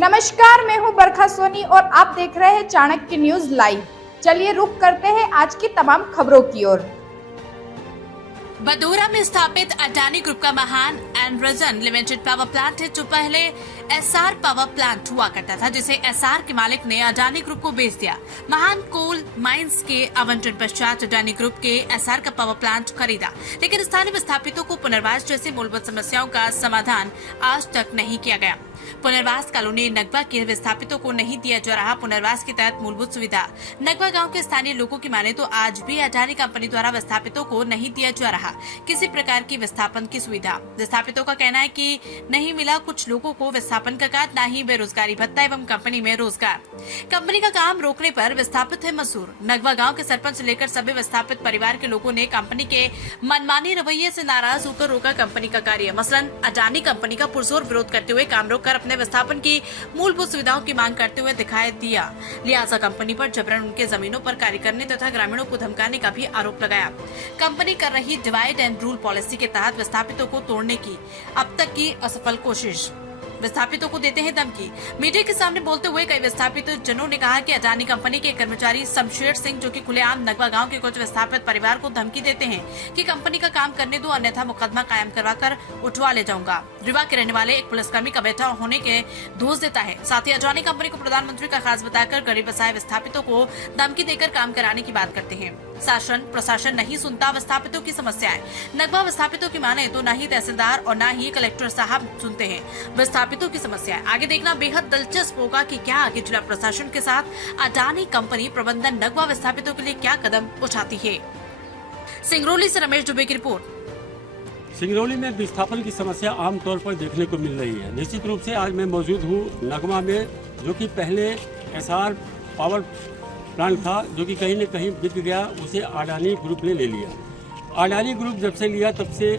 नमस्कार, मैं हूं बरखा सोनी और आप देख रहे हैं चाणक्य न्यूज लाइव। चलिए रुक करते हैं आज की तमाम खबरों की ओर। बदौरा में स्थापित अडानी ग्रुप का महान एनर्जन लिमिटेड पावर प्लांट है, जो पहले एसआर पावर प्लांट हुआ करता था, जिसे एसआर के मालिक ने अडानी ग्रुप को बेच दिया। महान कोल माइंस के आवंटन पश्चात अडानी ग्रुप के एसआर का पावर प्लांट खरीदा, लेकिन स्थानीय विस्थापितों को पुनर्वास जैसी मूलभूत समस्याओं का समाधान आज तक नहीं किया गया। पुनर्वास कॉलोनी नगवा के विस्थापितों को नहीं दिया जा रहा पुनर्वास के तहत मूलभूत सुविधा। नगवा गांव के स्थानीय लोगों की माने तो आज भी अडानी कंपनी द्वारा विस्थापितों को नहीं दिया जा रहा किसी प्रकार की विस्थापन की सुविधा। विस्थापितों का कहना है कि नहीं मिला कुछ लोगों को विस्थापन का कार्ड, न ही बेरोजगारी भत्ता एवं कंपनी में रोजगार। कंपनी का काम रोकने पर विस्थापित है मजदूर। नगवा गाँव के सरपंच से लेकर सभी विस्थापित परिवार के लोगों ने कंपनी के मनमानी रवैये से नाराज होकर रोका कंपनी का कार्य। मसलन अडानी कंपनी का पुरजोर विरोध करते हुए काम रोककर अपने विस्थापन की मूलभूत सुविधाओं की मांग करते हुए दिखाई दिया। लिहाजा कंपनी पर जबरन उनके जमीनों पर कार्य करने तथा ग्रामीणों को धमकाने का भी आरोप लगाया। कंपनी कर रही डिवाइड एंड रूल पॉलिसी के तहत विस्थापितों को तोड़ने की अब तक की असफल कोशिश। विस्थापितों को देते हैं धमकी। मीडिया के सामने बोलते हुए कई विस्थापित जनों ने कहा कि अडानी कंपनी के कर्मचारी शमशेर सिंह, जो कि खुलेआम नगवा गांव के कुछ विस्थापित परिवार को धमकी देते हैं कि कंपनी का काम करने दो, अन्यथा मुकदमा कायम करवाकर उठवा ले जाऊंगा। रीवा के रहने वाले एक पुलिसकर्मी का बेटा होने के दोष देता है। साथ ही अडानी कंपनी को प्रधानमंत्री का खास बताकर गरीब बसाए विस्थापितों को धमकी देकर काम कराने की बात करते हैं। शासन प्रशासन नहीं सुनता विस्थापितों की समस्याएं। नगवा विस्थापितों की माने तो न ही तहसीलदार और न ही कलेक्टर साहब सुनते हैं विस्थापितों की समस्याएं। आगे देखना बेहद दिलचस्प होगा कि क्या आगे जिला प्रशासन के साथ अडानी कंपनी प्रबंधन नगवा विस्थापितों के लिए क्या कदम उठाती है। सिंगरौली से रमेश दुबे की रिपोर्ट। सिंगरौली में विस्थापन की समस्या आमतौर पर देखने को मिल रही है। निश्चित रूप से आज मैं मौजूद हूँ नगवा में, जो कि पहले एसआर पावर प्लांट था, जो कि कहीं न कहीं बिक गया। उसे अडानी ग्रुप ने ले लिया। अडानी ग्रुप जब से लिया तब से,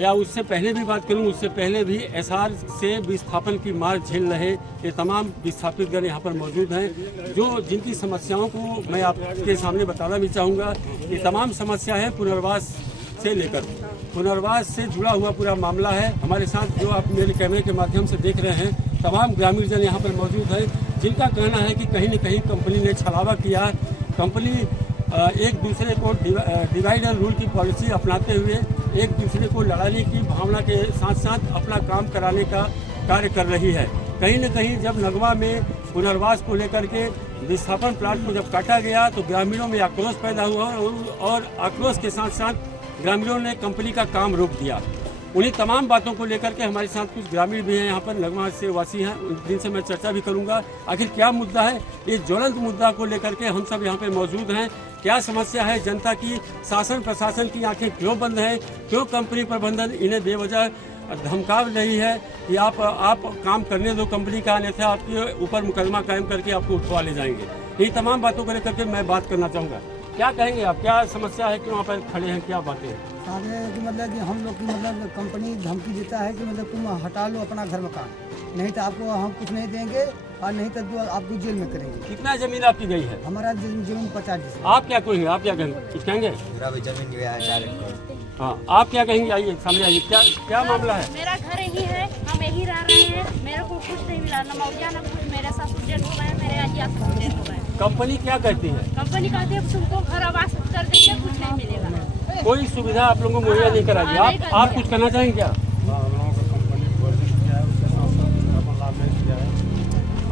या उससे पहले भी बात करूं, उससे पहले भी एसआर से विस्थापन की मार झेल रहे ये तमाम विस्थापितगण यहाँ पर मौजूद हैं, जो जिनकी समस्याओं को मैं आपके सामने बताना भी चाहूँगा। ये तमाम समस्या है पुनर्वास से लेकर, पुनर्वास से जुड़ा हुआ पूरा मामला है। हमारे साथ जो आप मेरे कैमरे के माध्यम से देख रहे हैं, तमाम ग्रामीण जन यहाँ पर मौजूद हैं, जिनका कहना है कि कहीं न कहीं कंपनी ने छलावा किया। कंपनी एक दूसरे को डिवाइड एंड रूल की पॉलिसी अपनाते हुए एक दूसरे को लड़ाने की भावना के साथ साथ अपना काम कराने का कार्य कर रही है। कहीं न कहीं जब नगवा में पुनर्वास को लेकर के विस्थापन प्लांट को जब काटा गया तो ग्रामीणों में आक्रोश पैदा हुआ और आक्रोश के साथ साथ ग्रामीणों ने कंपनी का काम रोक दिया। उन्हीं तमाम बातों को लेकर के हमारे साथ कुछ ग्रामीण भी हैं, यहाँ पर नगवा से वासी हैं, जिनसे मैं चर्चा भी करूँगा। आखिर क्या मुद्दा है, ये ज्वलंत मुद्दा को लेकर के हम सब यहाँ पे मौजूद हैं। क्या समस्या है जनता की, शासन प्रशासन की आंखें क्यों बंद है, क्यों कंपनी प्रबंधन इन्हें बेवजह धमका रही है कि आप काम करने दो कंपनी का, अन्यथा आपके ऊपर मुकदमा कायम करके आपको उठवा ले जाएंगे। ये तमाम बातों को लेकर के मैं बात करना चाहूँगा। क्या कहेंगे आप, क्या समस्या है, क्यों वहाँ पर खड़े हैं, क्या बातें हैं? कि मतलब कि हम लोग की मतलब कंपनी धमकी देता है कि मतलब तुम हटा लो अपना घर मकान, नहीं तो आपको हम कुछ नहीं देंगे और नहीं तो आपको जेल में करेंगे। कितना जमीन आपकी गई है? हमारा जमीन 50। आप क्या कहेंगे, आप क्या कहेंगे, कुछ कहेंगे? मेरा भी जमीन गया है 4 एकड़। हाँ, आप क्या कहेंगे, आइए सामने आइए, क्या मामला है? मेरा घर यही है, हम यही रह रहे हैं, मेरे को कुछ नहीं मिला, न मौजा न कुछ। मेरे ससुर डेट हो गए, मेरे अजिया ससुर डेट हो गए। कंपनी क्या कहती है? कंपनी कहती है तुमको घर आवास कर देंगे, कुछ नहीं मिलेगा, कोई सुविधा आप लोगों को मुहैया नहीं करा दी। आप कुछ करना चाहेंगे क्या?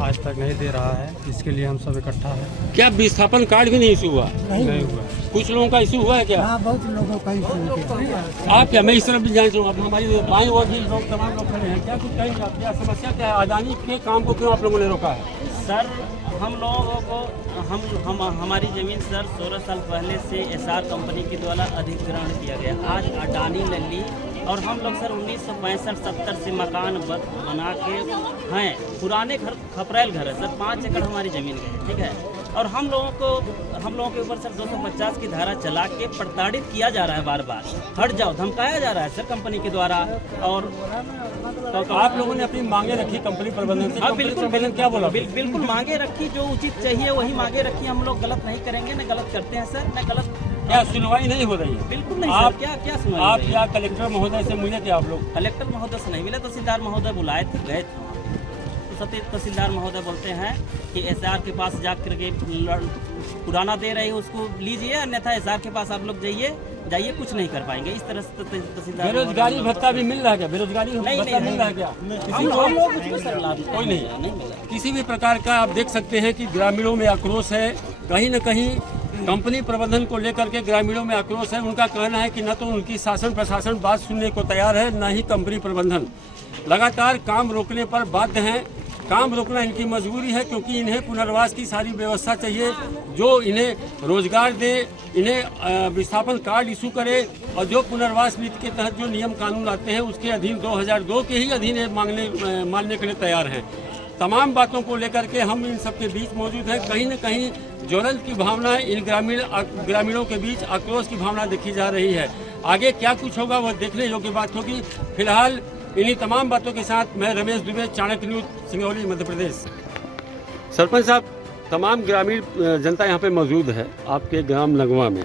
आज तक नहीं दे रहा है, इसके लिए हम सब इकट्ठा है। क्या विस्थापन कार्ड भी नहीं इशू हुआ? नहीं हुआ। कुछ लोगों का इशू हुआ है क्या? हाँ, बहुत लोगों का ही। आप क्या, मैं इस तरफ भी जाना चाहूँगा, अब हमारी बाईं ओर भी लोग, तमाम लोग खड़े हैं, क्या कुछ कहेंगे आप, क्या समस्या क्या है? अडानी के काम को क्यों आप लोगों ने रोका है? सर, हम लोगों को हमारी ज़मीन सर 16 साल पहले से एसआर कंपनी के द्वारा अधिग्रहण किया गया। आज अडानी ने ली और हम लोग सर 1965-70 से मकान बना के हैं। पुराने घर, खपरेल घर है सर, 5 एकड़ हमारी ज़मीन है, ठीक है। और हम लोगों के ऊपर सर 250 की धारा चला के प्रताड़ित किया जा रहा है, बार बार हट जाओ धमकाया जा रहा है सर कंपनी के द्वारा। और तो आप लोगों ने अपनी मांगे रखी कंपनी प्रबंधन से? हाँ, बिल्कुल। क्या बोला? बिल्कुल मांगे रखी, जो उचित चाहिए वही मांगे रखी। हम लोग गलत नहीं करेंगे, न गलत करते हैं सर, न गलत। क्या सुनवाई नहीं हो रही है? बिल्कुल नहीं आप सर, क्या सुनवाई? आप क्या कलेक्टर महोदय से मिले थे आप लोग? कलेक्टर महोदय से नहीं मिले, तहसीलदार महोदय बुलाए थे, गए थे। सतीश तहसीलदार महोदय बोलते हैं कि एसआर के पास जा करके पुराना दे रहे हैं उसको लीजिए, अन्यथा एसआर के पास आप लोग जाइए कुछ नहीं कर पाएंगे। इस तरह से तहसीलदार बेरोजगारी भत्ता भी मिल रहा है क्या? बेरोजगारी भत्ता मिल रहा है क्या? हम लोग उसमें सर लाभ कोई नहीं नहीं मिला। किसी भी प्रकार का आप देख सकते हैं कि ग्रामीणों में आक्रोश है। कहीं न कहीं कंपनी प्रबंधन को लेकर के ग्रामीणों में आक्रोश है। उनका कहना है कि न तो उनकी शासन प्रशासन बात सुनने को तैयार है, न ही कंपनी प्रबंधन। लगातार काम रोकने पर बाध्य हैं। काम रोकना इनकी मजबूरी है क्योंकि इन्हें पुनर्वास की सारी व्यवस्था चाहिए, जो इन्हें रोजगार दे, इन्हें विस्थापन कार्ड इशू करे और जो पुनर्वास नीति के तहत जो नियम कानून आते हैं उसके अधीन 2002 के ही अधीन ये मानने के लिए तैयार हैं। तमाम बातों को लेकर के हम इन सबके बीच मौजूद हैं। कहीं न कहीं ज्वलंत की भावना इन ग्रामीणों के बीच आक्रोश की भावना देखी जा रही है। आगे क्या कुछ होगा वह देखने योग्य बात होगी। फिलहाल इन्हीं तमाम बातों के साथ मैं रमेश दुबे, चाणक्य न्यूज, सिंगरौली, मध्य प्रदेश। सरपंच साहब, तमाम ग्रामीण जनता यहाँ पे मौजूद है आपके ग्राम नगवा में।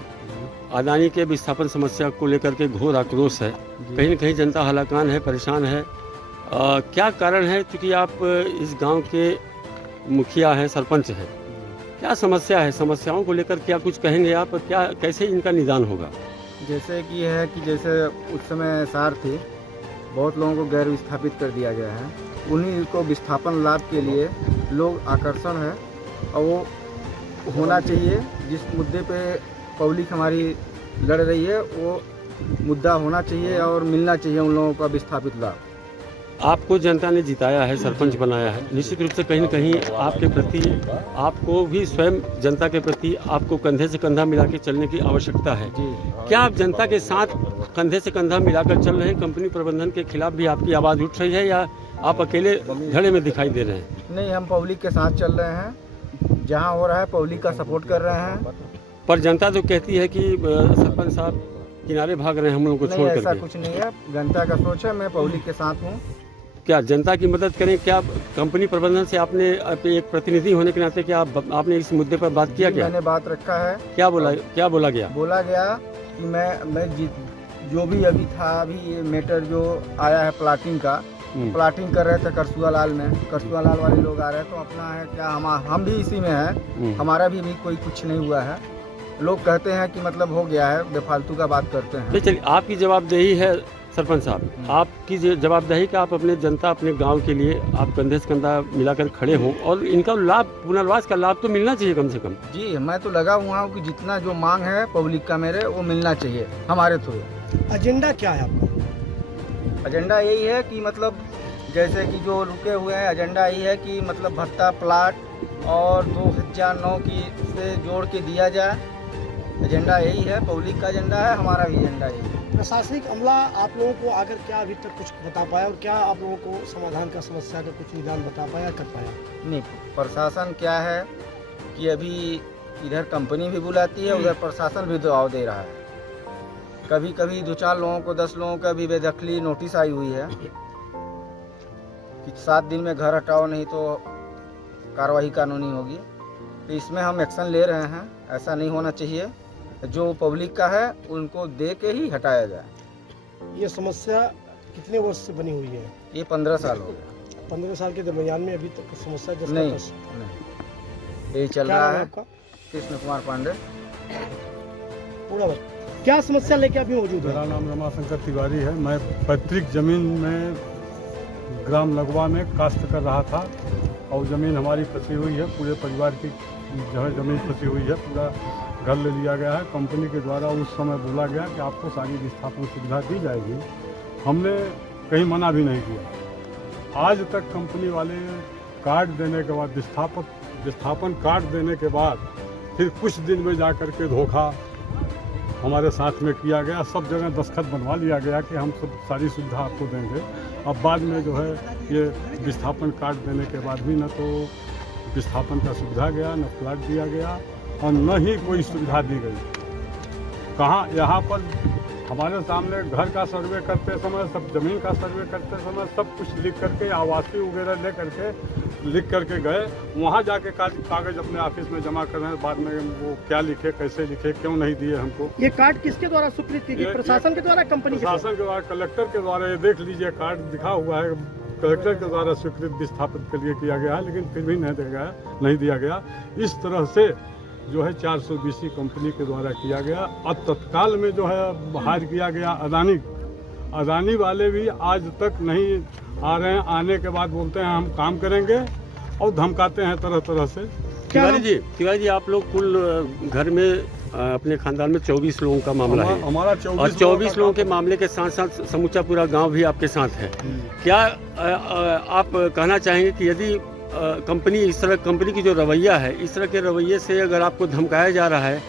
अडानी के विस्थापन समस्या को लेकर के घोर आक्रोश है। कहीं न कहीं जनता हलाकान है, परेशान है। क्या कारण है? क्योंकि आप इस गांव के मुखिया हैं, सरपंच हैं, क्या समस्या है? समस्याओं को लेकर क्या कुछ कहेंगे आप? क्या कैसे इनका निदान होगा? जैसे कि है कि जैसे उस समय एसआर थे, बहुत लोगों को गैर विस्थापित कर दिया गया है। उन्हीं को विस्थापन लाभ के लिए लोग आकर्षण है और वो होना चाहिए। जिस मुद्दे पे पब्लिक हमारी लड़ रही है वो मुद्दा होना चाहिए और मिलना चाहिए उन लोगों का विस्थापित लाभ। आपको जनता ने जिताया है, सरपंच बनाया है, निश्चित रूप से कहीं न कहीं आपके प्रति, आपको भी स्वयं जनता के प्रति आपको कंधे से कंधा मिला के चलने की आवश्यकता है। क्या आप जनता के साथ कंधे से कंधा मिलाकर चल रहे हैं? कंपनी प्रबंधन के खिलाफ भी आपकी आवाज़ उठ रही है या आप अकेले धड़े में दिखाई दे रहे हैं? नहीं, हम पब्लिक के साथ चल रहे हैं। जहाँ हो रहा है पब्लिक का सपोर्ट कर रहे हैं। पर जनता तो कहती है कि सरपंच साहब किनारे भाग रहे हैं हम लोगों को छोड़ करके। ऐसा कुछ नहीं है, जनता का सोच है। मैं पब्लिक के साथ हूँ। क्या जनता की मदद करें? क्या कंपनी प्रबंधन से आपने एक प्रतिनिधि होने के नाते क्या आपने इस मुद्दे पर बात किया? क्या मैंने बात रखा है। क्या बोला गया? बोला गया कि मैं जो भी अभी था, अभी ये मैटर जो आया है प्लाटिंग का, प्लाटिंग कर रहे थे करसुआ लाल में, करसुआ लाल वाले लोग आ रहे हैं तो अपना है क्या, हम भी इसी में हैं। हमारा भी कोई कुछ नहीं हुआ है। लोग कहते हैं कि मतलब हो गया है, बेफालतू का बात करते हैं। चलिए, आपकी जवाबदेही है सरपंच साहब, आपकी जवाबदेही कि आप अपने जनता, अपने गांव के लिए आप कंधे से कंधा मिलाकर खड़े हों और इनका लाभ, पुनर्वास का लाभ तो मिलना चाहिए कम से कम। जी, मैं तो लगा हुआ हूँ कि जितना जो मांग है पब्लिक का मेरे, वो मिलना चाहिए हमारे थ्रू। एजेंडा क्या है आपका? एजेंडा यही है कि मतलब जैसे कि जो रुके हुए हैं, एजेंडा यही है कि मतलब भत्ता, प्लाट और 2009 की से जोड़ के दिया जाए। एजेंडा यही है, पब्लिक का एजेंडा है, हमारा भी एजेंडा यही है। प्रशासनिक अमला आप लोगों को आकर क्या अभी तक कुछ बता पाया और क्या आप लोगों को समाधान का, समस्या का कुछ निदान बता पाया, कर पाया? नहीं, प्रशासन क्या है कि अभी इधर कंपनी भी बुलाती है, उधर प्रशासन भी दबाव दे रहा है। कभी कभी 2-4 लोगों को, 10 लोगों का भी बेदखली नोटिस आई हुई है कि 7 दिन में घर हटाओ नहीं तो कार्रवाई कानूनी होगी। तो इसमें हम एक्शन ले रहे हैं। ऐसा नहीं होना चाहिए। जो पब्लिक का है उनको दे के ही हटाया जाए। ये समस्या कितने वर्ष से बनी हुई है? ये 15 साल हो गया। 15 साल के दरमियान में अभी तक समस्या नहीं, यही चल रहा है। आपका कृष्ण कुमार पांडे। पूरा क्या समस्या लेके अभी मौजूद है? मेरा नाम रमाशंकर तिवारी है। मैं पैतृक जमीन में ग्राम नगवा में काश्त कर रहा था और ज़मीन हमारी फंसी हुई है। पूरे परिवार की जो है ज़मीन फंसी हुई है। पूरा घर ले लिया गया है। कंपनी के द्वारा उस समय बोला गया कि आपको सारी विस्थापन सुविधा दी जाएगी। हमने कहीं मना भी नहीं किया। आज तक कंपनी वाले कार्ड देने के बाद, विस्थापन कार्ड देने के बाद फिर कुछ दिन में जा कर के धोखा हमारे साथ में किया गया। सब जगह दस्तखत बनवा लिया गया कि हम सब सारी सुविधा आपको देंगे। अब बाद में जो है ये विस्थापन कार्ड देने के बाद भी न तो विस्थापन का सुविधा गया, न प्लाट दिया गया और न ही कोई सुविधा दी गई। कहाँ, यहाँ पर हमारे सामने घर का सर्वे करते समय, सब जमीन का सर्वे करते समय सब कुछ लिख करके, आवासीय वगैरह ले करके लिख करके गए। वहाँ जाके कागज़ अपने ऑफिस में जमा कर रहे हैं। बाद में वो क्या लिखे, कैसे लिखे, क्यों नहीं दिए हमको। ये कार्ड किसके द्वारा स्वीकृत की गई? प्रशासन के द्वारा, कंपनी? प्रशासन के द्वारा, कलेक्टर के द्वारा। ये देख लीजिए, कार्ड दिखा हुआ है कलेक्टर के द्वारा स्वीकृत विस्थापित के लिए किया गया है, लेकिन फिर भी नहीं दिया गया। इस तरह से जो है 420 कंपनी के द्वारा किया गया। अब तत्काल में जो है हायर किया गया अदानी वाले भी आज तक नहीं आ रहे हैं। आने के बाद बोलते हैं हम काम करेंगे और धमकाते हैं तरह तरह से। तिवारी जी आप लोग कुल घर में अपने खानदान में 24 लोगों का मामला है। हमारा और 24 लोगों के मामले के साथ साथ समूचा पूरा गांव भी आपके साथ है। क्या आप कहना चाहेंगे कि यदि कंपनी की जो रवैया है, इस तरह के रवैये से अगर आपको धमकाया जा रहा है,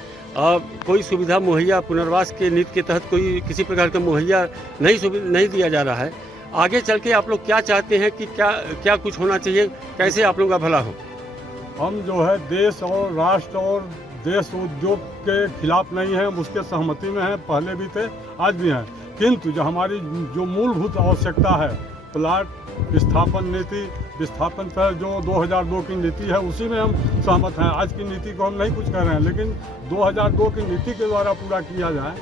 कोई सुविधा मुहैया पुनर्वास के नीति के तहत कोई किसी प्रकार का मुहैया नहीं दिया जा रहा है, आगे चल के आप लोग क्या चाहते हैं कि क्या कुछ होना चाहिए, कैसे आप लोगों का भला हो? हम जो है देश और राष्ट्र और देश उद्योग के खिलाफ नहीं है, हम उसके सहमति में हैं, पहले भी थे आज भी हैं। किंतु जो हमारी जो मूलभूत आवश्यकता है, प्लाट विस्थापन नीति, विस्थापन पर जो 2002 की नीति है उसी में हम सहमत हैं। आज की नीति को हम नहीं कुछ कह रहे हैं, लेकिन 2002 की नीति के द्वारा पूरा किया जाए।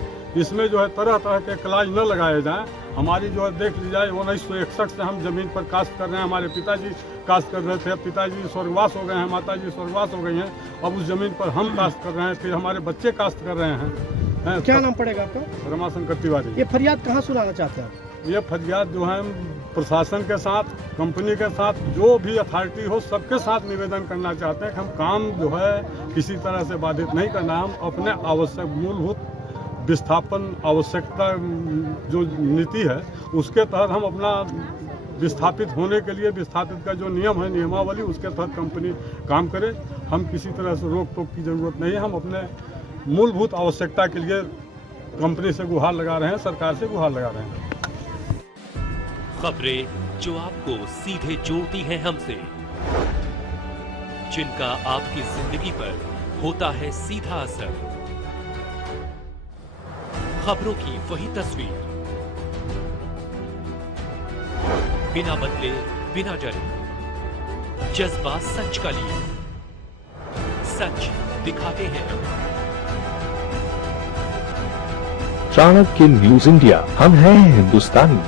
इसमें जो है तरह तरह के क्लाज न लगाए जाएं। हमारी जो है देख ली जाए 1961 से हम जमीन पर काश्त कर रहे हैं। हमारे पिताजी काश्त कर रहे थे, पिताजी स्वर्गवास हो गए हैं, माताजी स्वर्गवास हो गई हैं, अब उस जमीन पर हम काश्त कर रहे हैं, फिर हमारे बच्चे काश्त कर रहे हैं। क्या नाम पड़ेगा आपका? रमाशंकर तिवारी। ये फरियाद कहाँ सुनाना चाहते हैं? ये फरियाद जो है प्रशासन के साथ, कंपनी के साथ, जो भी अथॉरिटी हो सबके साथ निवेदन करना चाहते हैं कि हम काम जो है किसी तरह से बाधित नहीं करना। हम अपने आवश्यक मूलभूत विस्थापन आवश्यकता जो नीति है उसके तहत हम अपना विस्थापित होने के लिए विस्थापित का जो नियम है, नियमावली, उसके तहत कंपनी काम करे। हम किसी तरह से रोक टोक की ज़रूरत नहीं है। हम अपने मूलभूत आवश्यकता के लिए कंपनी से गुहार लगा रहे हैं, सरकार से गुहार लगा रहे हैं। खबरें जो आपको सीधे जोड़ती हैं हमसे, जिनका आपकी जिंदगी पर होता है सीधा असर, खबरों की वही तस्वीर, बिना बदले बिना डरे, जज्बा सच का लिए, सच दिखाते हैं। चाणक्य न्यूज इंडिया, हम हैं हिंदुस्तानी।